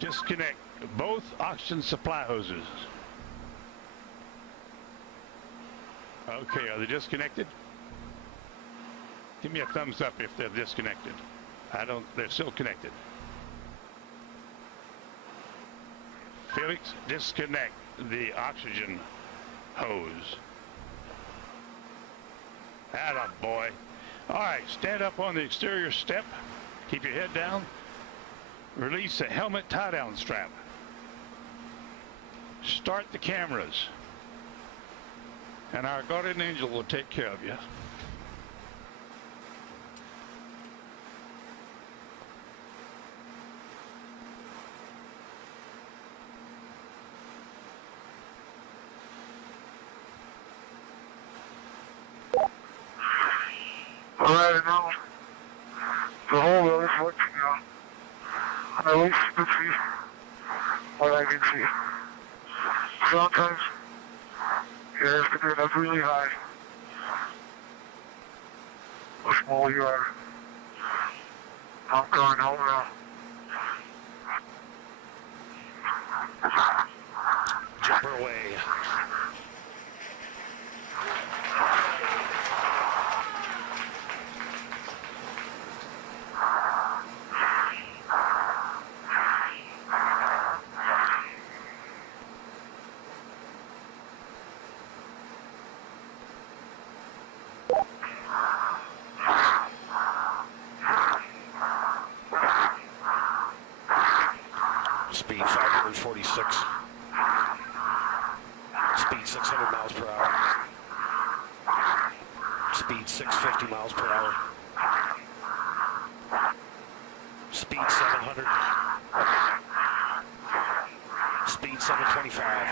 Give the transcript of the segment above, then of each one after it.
Disconnect both oxygen supply hoses. Okay, are they disconnected? Give me a thumbs up if they're disconnected. They're still connected. Felix, disconnect the oxygen hose. Atta boy. All right, stand up on the exterior step. Keep your head down. Release the helmet tie-down strap. Start the cameras. And our guardian angel will take care of you. All right, now the whole road is working now. And at least you can see what I can see. Sometimes you have to get up really high. How small you are. I'm going home now. Jumper away. Speed 546. Speed 600 miles per hour. Speed 650 miles per hour. Speed 700. Speed 725.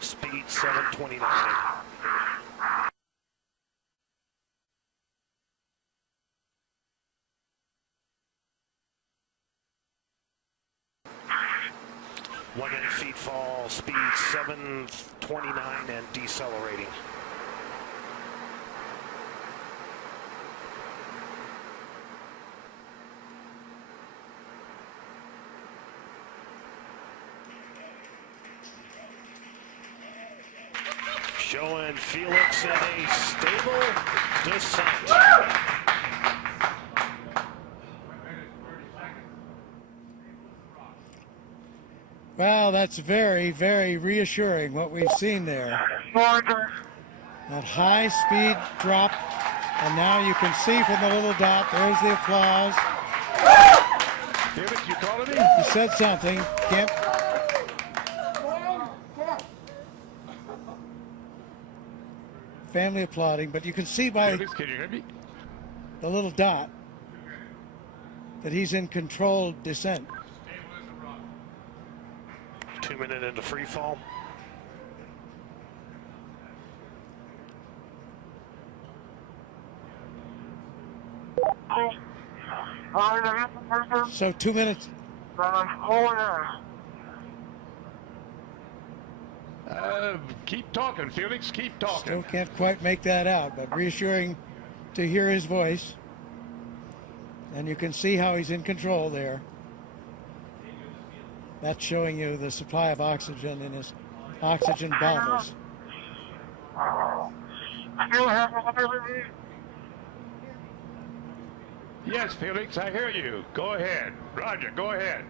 Speed 729. Feet fall, speed 729 and decelerating. Showing Felix in a stable descent. Well, that's very, very reassuring what we've seen there. That high speed drop, and now you can see from the little dot, there's the applause. Felix, you calling me? He said something. Can't. Family applauding, but you can see by Felix, can you hear me? the little dot that he's in controlled descent. 2 minutes into free fall. So 2 minutes. Keep talking, Felix. Keep talking. Still can't quite make that out, but reassuring to hear his voice. And you can see how he's in control there. That's showing you the supply of oxygen in his oxygen bottles. Yes, Felix, I hear you. Go ahead. Roger, go ahead.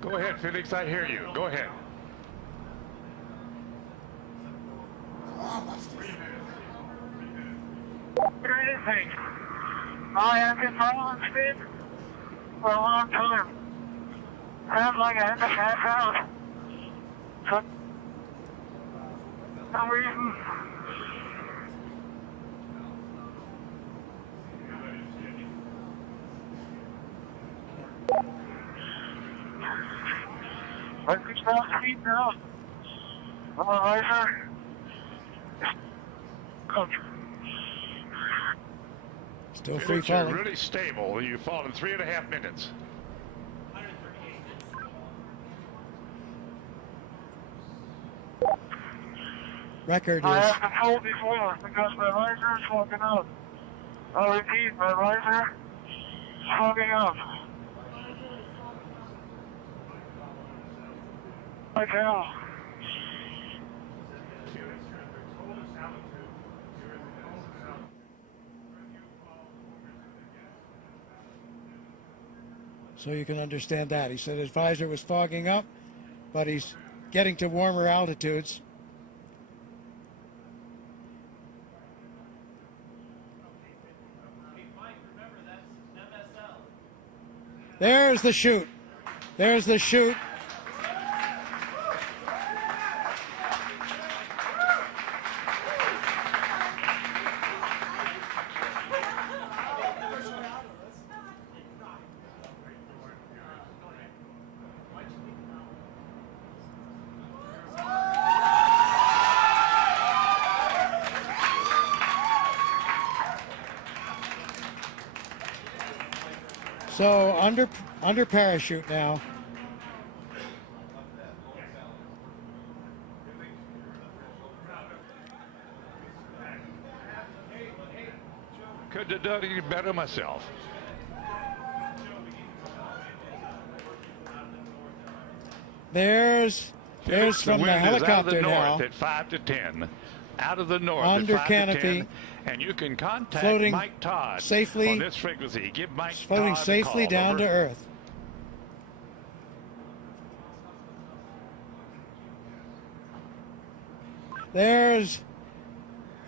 Go ahead, Felix, I hear you. Go ahead. I have been following speed for a long time. Sounds like I had to pass out. For some reason. I can stop speed now. I'm a riser. Still free Felix, you're falling. really stable. You fall in 3.5 minutes. record I is. have to hold before because my riser is fogging up. I'll repeat, my riser is fogging up. Right now. So you can understand that. He said his visor was fogging up, but he's getting to warmer altitudes. There's the chute. There's the chute. So under parachute now. Could have done it better myself. There's from the helicopter now. At 5 to 10. Out of the north Under at 5 canopy, to 10, and you can contact floating Mike Todd safely, on this frequency. Give Mike floating Todd safely a call. down Over. to Earth. There's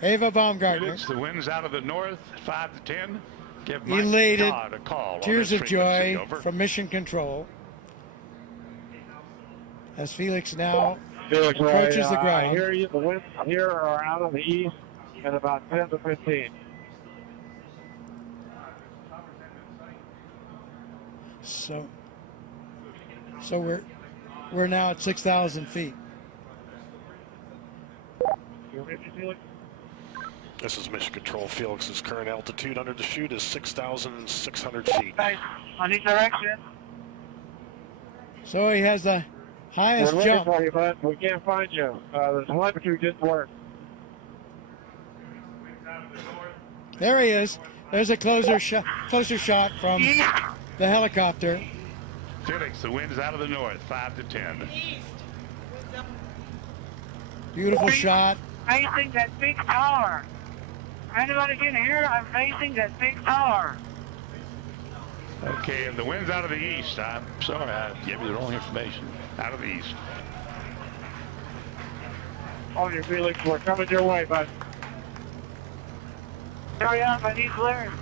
Ava Baumgartner. Felix, the wind's out of the north, 5 to 10. Give Mike Elated, Todd a call. tears on of this joy frequency. Over. from Mission Control as Felix now Felix, approaches the I ground. hear you. The winds here are out of the east at about 10 to 15. So we're now at 6,000 feet. You ready, Felix? This is Mission Control. Felix's current altitude under the chute is 6,600 feet. Guys, on each direction. So he has the highest We're looking jump. for you, bud. We can't find you. The telemetry didn't work. There he is. There's a closer shot from the helicopter. Felix, the wind's out of the north, 5 to 10. Beautiful shot. Facing that big tower. Anybody can hear? I'm facing that big tower. Okay, and the wind's out of the east. I'm sorry, I gave you the wrong information. Out of the east. On your Felix, we're coming your way, bud. Hurry up, I need clearance.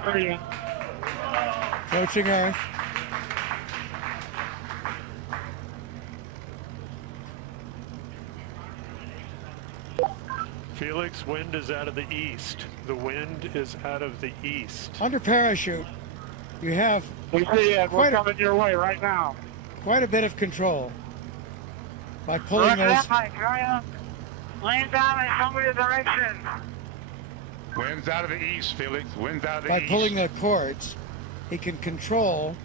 Hurry up. Approaching Earth. Felix, wind is out of the east. The wind is out of the east. Under parachute, you have We see it. We're coming your way right now. quite a bit of control by pulling Roger those. that, Mike. Hurry up. Land down in some other direction. Wind's out of the east, Felix. Wind's out of the By east. pulling the cords, he can control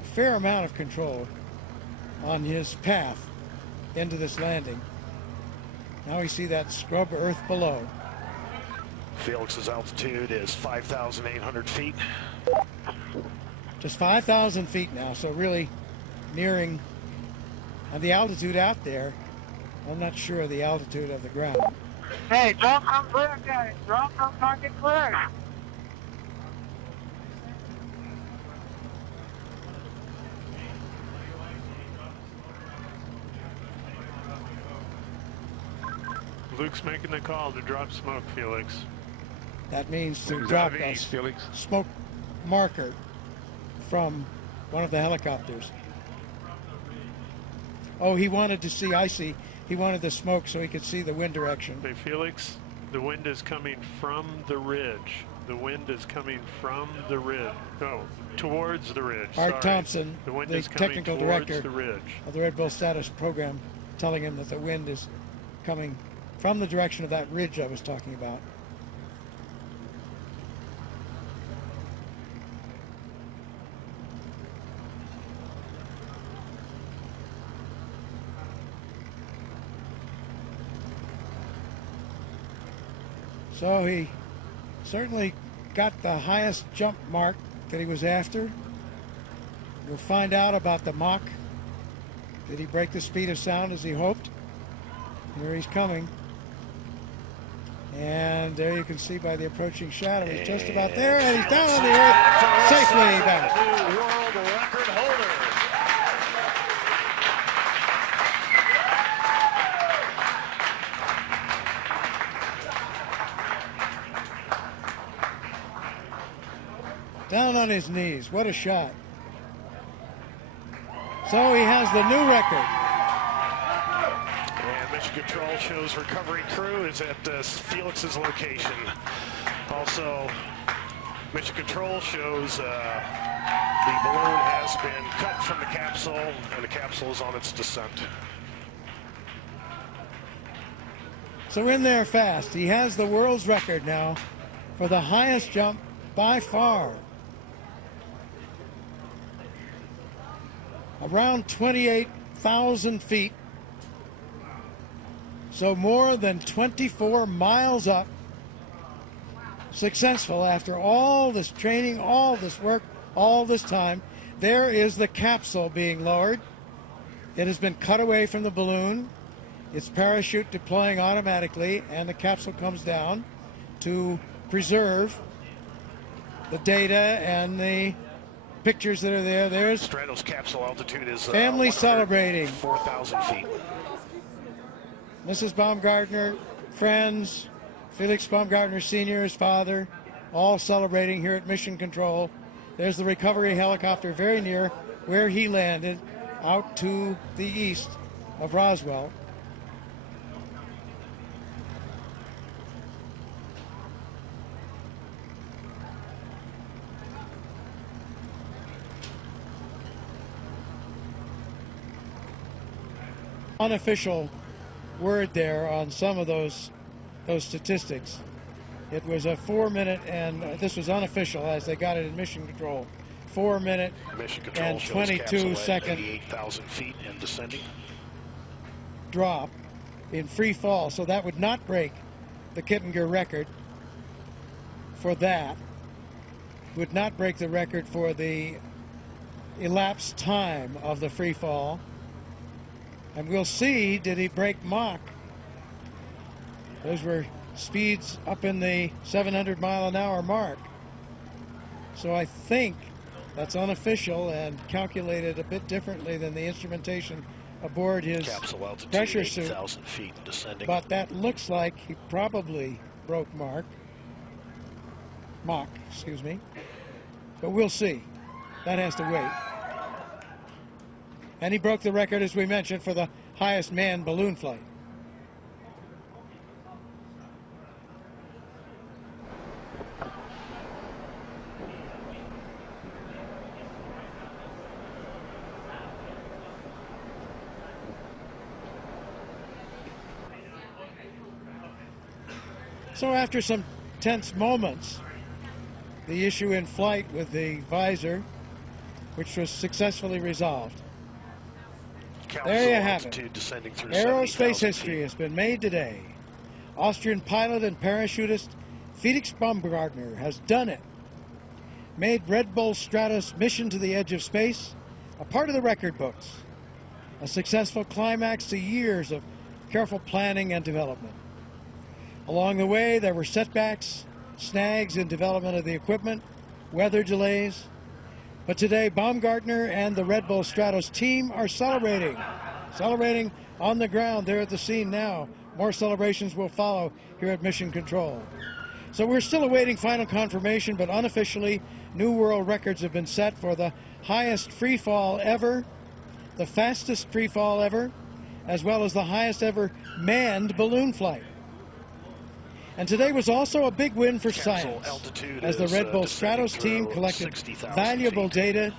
a fair amount of control on his path into this landing. Now we see that scrub earth below. Felix's altitude is 5,800 feet. Just 5,000 feet now, so really nearing, and the altitude out there, I'm not sure of the altitude of the ground. Hey, don't come clear, guys. Don't come fucking clear. Luke's making the call to drop smoke, Felix. That means to Wind's drop out of the a east, Felix. smoke marker from one of the helicopters. Oh, he wanted to see, I see. He wanted the smoke so he could see the wind direction. Hey, Felix, the wind is coming from the ridge. The wind is coming from the ridge. No, towards the ridge. Art Sorry. Thompson, The wind the is coming technical towards director the ridge. of the RedBullStratos program, telling him that the wind is coming from the direction of that ridge I was talking about. So he certainly got the highest jump mark that he was after. We'll find out about the Mach. Did he break the speed of sound as he hoped? Here he's coming. And there you can see by the approaching shadow, he's just about there, and he's down on the earth, safely back. New world record holder. Down on his knees. What a shot. So he has the new record. And Mission Control shows recovery crew is at Felix's location. Also, Mission Control shows the balloon has been cut from the capsule, and the capsule is on its descent. So in there fast. He has the world's record now for the highest jump by far. Around 28,000 feet. So more than 24 miles up. Successful after all this training, all this work, all this time. There is the capsule being lowered. It has been cut away from the balloon. Its parachute deploying automatically, and the capsule comes down to preserve the data and the pictures that are there. There's Stratos capsule altitude is family celebrating. 4,000 feet. Mrs. Baumgartner, friends, Felix Baumgartner Sr., his father, all celebrating here at Mission Control. There's the recovery helicopter very near where he landed, out to the east of Roswell. Unofficial word there on some of those statistics. It was a 4 minute, and this was unofficial as they got it in Mission Control. 4 minute Mission Control and 22 second 88,000 feet and descending. drop in free fall. So that would not break the Kittinger record for that. Would not break the record for the elapsed time of the free fall. And we'll see, did he break Mach? Those were speeds up in the 700-mile-an-hour mark. So I think that's unofficial and calculated a bit differently than the instrumentation aboard his Capsule altitude, pressure suit. 8,000 feet and descending. But that looks like he probably broke Mach, excuse me. But we'll see. That has to wait. And he broke the record, as we mentioned, for the highest manned balloon flight. So after some tense moments, the issue in flight with the visor, which was successfully resolved. There you have it. Aerospace history has been made today. Austrian pilot and parachutist Felix Baumgartner has done it. Made RedBullStratos mission to the edge of space a part of the record books. A successful climax to years of careful planning and development. Along the way, there were setbacks, snags in development of the equipment, weather delays. But today, Baumgartner and the RedBullStratos team are celebrating on the ground there at the scene now. More celebrations will follow here at Mission Control. So we're still awaiting final confirmation, but unofficially, new world records have been set for the highest free fall ever, the fastest free fall ever, as well as the highest ever manned balloon flight. And today was also a big win for science, as the RedBullStratos team collected valuable data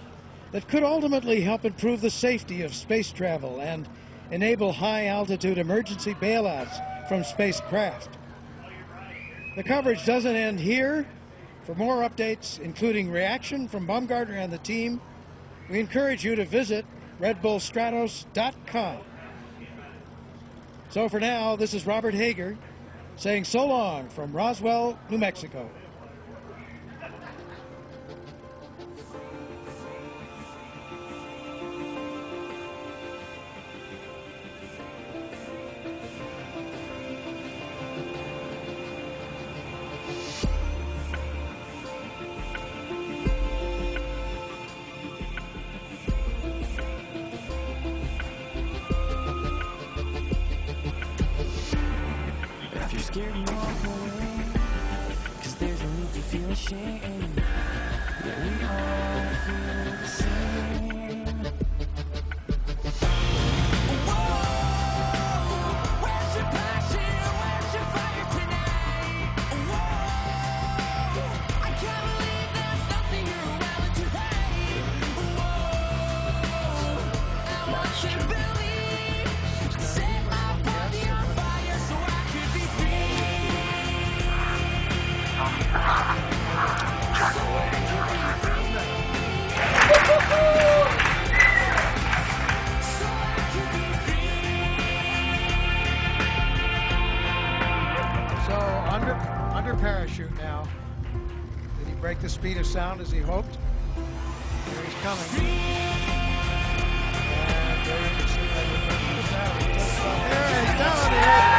that could ultimately help improve the safety of space travel and enable high-altitude emergency bailouts from spacecraft. The coverage doesn't end here. For more updates, including reaction from Baumgartner and the team, we encourage you to visit RedBullStratos.com. So for now, this is Robert Hager saying so long from Roswell, New Mexico. Scared and walk away, 'cause there's no need to feel ashamed. Yeah, we all feel the same. Whoa, where's your passion? Where's your fire tonight? Whoa, I can't believe there's nothing you're willing to hate. Whoa, I want you to believe. Set my body on fire so I could be free. So under parachute now. Did he break the speed of sound as he hoped? There he's coming. And there you can see that he takes off. There he's down here.